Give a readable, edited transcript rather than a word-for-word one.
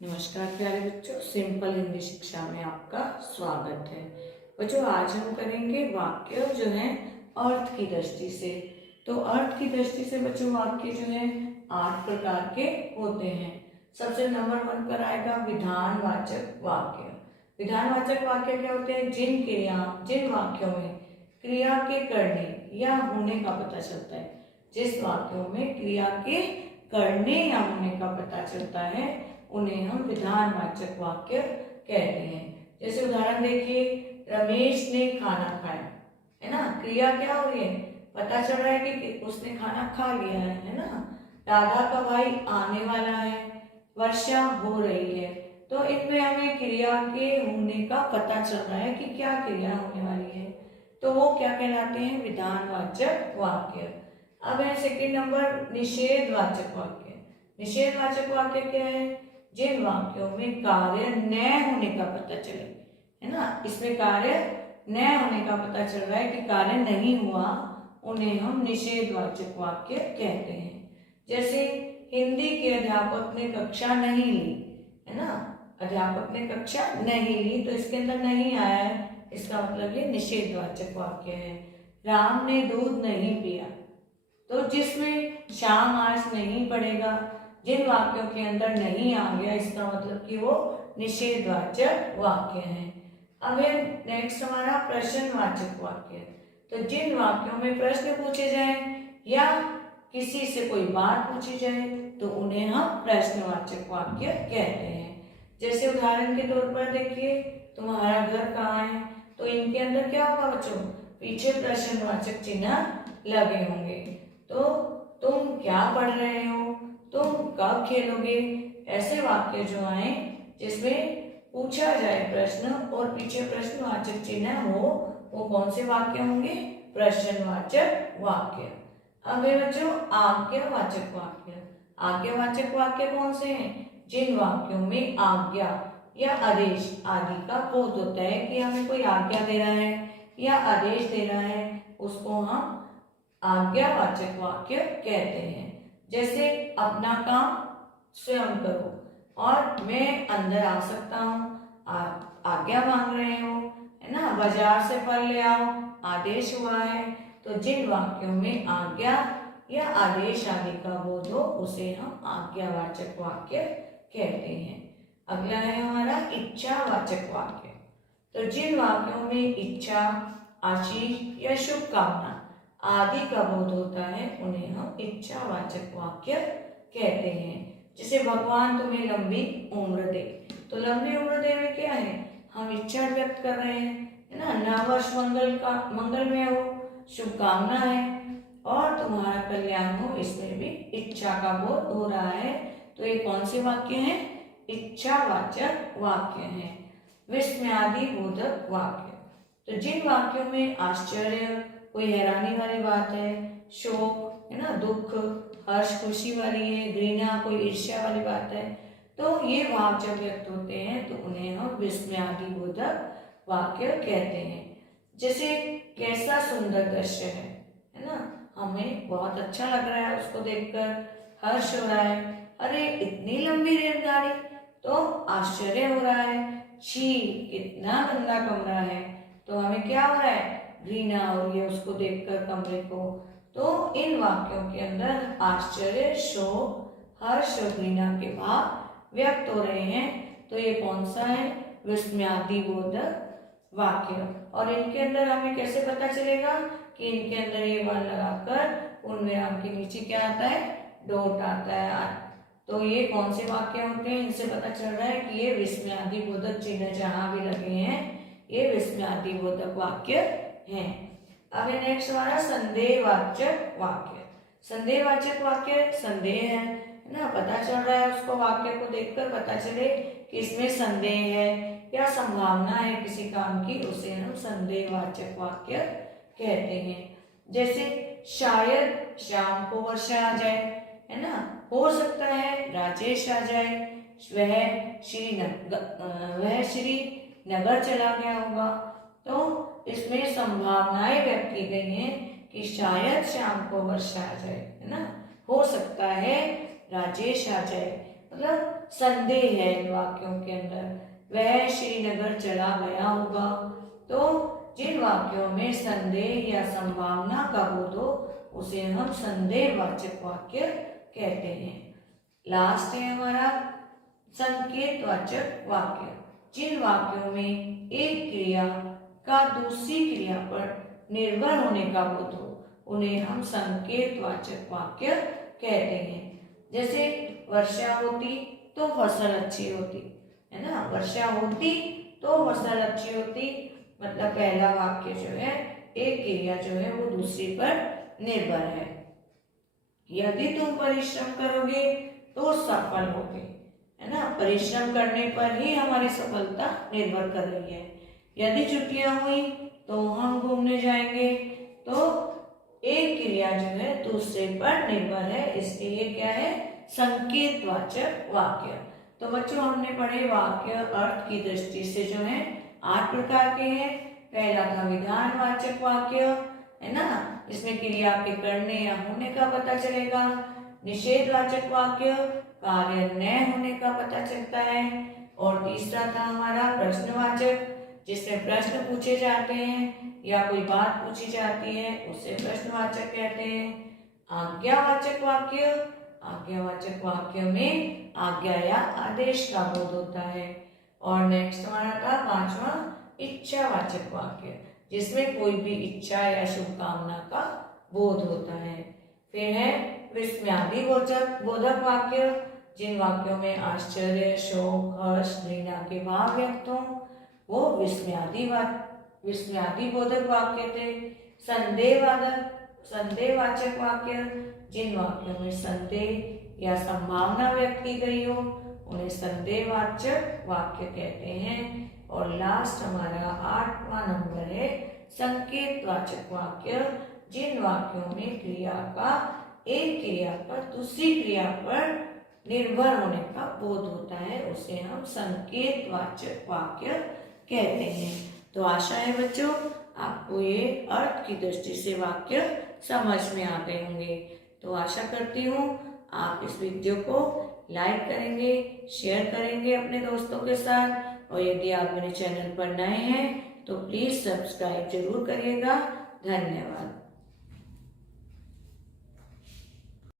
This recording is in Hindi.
नमस्कार प्यारे बच्चों, सिंपल हिंदी शिक्षा में आपका स्वागत है। बच्चों, आज हम करेंगे वाक्य जो है अर्थ की दृष्टि से। तो अर्थ की दृष्टि से बच्चों वाक्य जो है 8 प्रकार के होते हैं। सबसे नंबर 1 पर आएगा विधानवाचक वाक्य। विधानवाचक वाक्य क्या होते हैं? जिन वाक्यों में क्रिया के करने या होने का पता चलता है। जिस वाक्यों में क्रिया के करने या होने का पता चलता है उन्हें हम विधानवाचक वाक्य कहते हैं। जैसे उदाहरण देखिए, रमेश ने खाना खाया, है ना। क्रिया क्या हो रही है? पता चल रहा है कि उसने खाना खा लिया है ना। राधा का भाई आने वाला है, वर्षा हो रही है। तो इनमें हमें क्रिया के होने का पता चल रहा है कि क्या क्रिया होने वाली है, तो वो क्या कहलाते हैं? विधानवाचक वाक्य। अब है सेकंड नंबर निषेधवाचक वाक्य। निषेधवाचक वाक्य क्या है? जिन वाक्यों में कार्य न होने का पता चले, है ना। इसमें कार्य न होने का पता चल रहा है कि कार्य नहीं हुआ, उन्हें हम निषेधवाचक वाक्य कहते हैं। जैसे हिंदी के अध्यापक ने कक्षा नहीं ली, है ना। अध्यापक ने कक्षा नहीं ली, तो इसके अंदर नहीं आया है, इसका मतलब ये निषेधवाचक वाक्य है। राम ने दूध नहीं पिया, तो जिसमें श्याम आज नहीं पढ़ेगा, जिन वाक्यों के अंदर नहीं आ गया, इसका मतलब कि वो निषेधवाचक वाक्य है। अब नेक्स्ट हमारा प्रश्नवाचक वाक्य। तो जिन वाक्यों में प्रश्न पूछे जाए या किसी से कोई बात पूछी जाए तो उन्हें हम प्रश्नवाचक वाक्य कहते हैं। जैसे उदाहरण के तौर पर देखिए, तुम्हारा घर कहाँ है, तो इनके अंदर क्या होगा बच्चों? पीछे प्रश्नवाचक चिन्ह लगे होंगे। तो तुम क्या पढ़ रहे हो, तुम कब खेलोगे, ऐसे वाक्य जो आए जिसमें पूछा जाए प्रश्न और पीछे प्रश्नवाचक चिन्ह हो, वो कौन से वाक्य होंगे? प्रश्नवाचक वाक्य। अब है बच्चों आज्ञावाचक वाक्य। आज्ञावाचक वाक्य कौन से हैं? जिन वाक्यों में आज्ञा या आदेश आदि का बोध होता है कि हमें कोई आज्ञा दे रहा है या आदेश दे रहा है, उसको हम आज्ञावाचक वाक्य कहते हैं। जैसे अपना काम स्वयं करो, और मैं अंदर आ सकता हूँ, आप आज्ञा मांग रहे हो, है ना। बाजार से फल ले आओ, आदेश हुआ है। तो जिन वाक्यों में आज्ञा या आदेश आदि का बोध हो उसे हम आज्ञावाचक वाक्य कहते हैं। अगला है हमारा इच्छावाचक वाक्य। तो जिन वाक्यों में इच्छा, आशीष या शुभकामना आदि का बोध होता है उन्हें हम इच्छावाचक वाक्य कहते हैं। जैसे भगवान तुम्हें लंबी उम्र दे, तो लंबी उम्र दे में क्या है? हम इच्छा व्यक्त कर रहे हैं, है ना। नववर्ष मंगलमय हो, शुभकामना है, और तुम्हारा कल्याण हो, इसमें भी इच्छा का बोध हो रहा है। तो ये कौन से वाक्य हैं? इच्छावाचक वाक्य हैं। विस्मयादि बोधक वाक्य। तो जिन वाक्यों में आश्चर्य, कोई हैरानी वाली बात है, शोक, है ना, दुख, हर्ष खुशी वाली है, घृणा कोई ईर्ष्या वाली बात है, तो ये भाव जब व्यक्त होते हैं तो उन्हें हम विस्मयादि बोधक वाक्य कहते हैं। जैसे कैसा सुंदर दृश्य है ना, हमें बहुत अच्छा लग रहा है उसको देखकर, हर्ष हो रहा है। अरे इतनी लंबी रेलगाड़ी, तो आश्चर्य हो रहा है। छी कितना गंदा कमरा है, तो हमें क्या हो रहा है? घृणा हो रही है उसको देखकर, कमरे को। तो इन वाक्यों के अंदर आश्चर्य, शोक, हर्ष और घृणा के भाव व्यक्त हो रहे हैं। तो ये कौन सा है? विस्मयादि बोधक वाक्य। और इनके अंदर हमें कैसे पता चलेगा कि इनके अंदर ये वन लगाकर उन विराम के नीचे क्या आता है? डॉट आता है। तो ये कौन से वाक्य होते हैं? इनसे पता चल रहा है कि ये विस्मयादि बोधक चिन्ह जहां भी लगे हैं ये विस्मयादि बोधक वाक्य हैं। अब नेक्स्ट हमारा संदेहवाचक वाक्य। संदेहवाचक वाक्य संदेह है ना, पता चल रहा है उसको, वाक्य को देखकर पता चले कि इसमें संदेह है या संभावना है किसी काम की, उसे हम संदेहवाचक वाक्य कहते हैं। जैसे शायद शाम को वर्षा आ जाए, है ना, हो सकता है राजेश आ जाए, वह श्रीनगर चला गया होगा। तो इसमें संभावनाएं व्यक्त की गई हैं कि शायद शाम को वर्षा आ जाए, है ना, हो सकता है राजेश आ जाए। मतलब संदेह है इन वाक्यों के अंदर। वह श्रीनगर चला गया होगा। तो जिन वाक्यों में संदेह या संभावना का बोध हो उसे हम संदेहवाचक वाक्य कहते हैं। लास्ट है हमारा संकेतवाचक वाक्य। जिन वाक्यों में एक क्रिया का दूसरी क्रिया पर निर्भर होने का बोध हो उन्हें हम संकेतवाचक वाक्य कहते हैं। जैसे वर्षा होती तो फसल अच्छी होती, है ना। वर्षा होती तो फसल अच्छी होती, मतलब पहला वाक्य जो है एक क्रिया जो है वो दूसरी पर निर्भर है। यदि तुम परिश्रम करोगे तो सफल होगे, है ना। परिश्रम करने पर ही हमारी सफलता निर्भर कर रही है। यदि छुट्टियां हुई तो हम घूमने जाएंगे, तो एक क्रिया जो है दूसरे पर निर्भर है, इसलिए ये क्या है, संकेतवाचक वाक्य। तो बच्चों हमने पढ़े वाक्य अर्थ की दृष्टि से जो है 8 प्रकार के हैं। पहला था विधानवाचक वाक्य, है ना, इसमें क्रिया के करने या होने का पता चलेगा। निषेधवाचक वाक्य कार्य न होने का पता चलता है। और तीसरा था हमारा प्रश्नवाचक, जिसमें प्रश्न पूछे जाते हैं या कोई बात पूछी जाती है उसे प्रश्नवाचक कहते हैं। आज्ञावाचक वाक्य, आज्ञावाचक वाक्य में आज्ञा या आदेश का बोध होता है। और नेक्स्ट हमारा था 5वां इच्छावाचक वाक्य, जिसमें कोई भी इच्छा या शुभकामना का बोध होता है। फिर है विस्मयादि बोधक वाक्य, जिन वाक्यों में आश्चर्य, शोक, हर्ष, घृणा के भाव व्यक्त हों वो विस्मयादि बोधक वाक्य थे। संदेहवाचक वाक्य, जिन वाक्यों में संदेह या संभावना व्यक्त की गई हो उन्हें संदेहवाचक वाक्य कहते हैं। और लास्ट हमारा 8वां नंबर है संकेतवाचक वाक्य, जिन वाक्यों में क्रिया का एक क्रिया पर दूसरी क्रिया पर निर्भर होने का बोध होता है उसे हम संकेतवाचक वाक्य कहते हैं। तो आशा है बच्चों आपको ये अर्थ की दृष्टि से वाक्य समझ में आ गए होंगे। तो आशा करती हूँ आप इस वीडियो को लाइक करेंगे, शेयर करेंगे अपने दोस्तों के साथ। और यदि आप मेरे चैनल पर नए हैं तो प्लीज सब्सक्राइब जरूर करिएगा। धन्यवाद।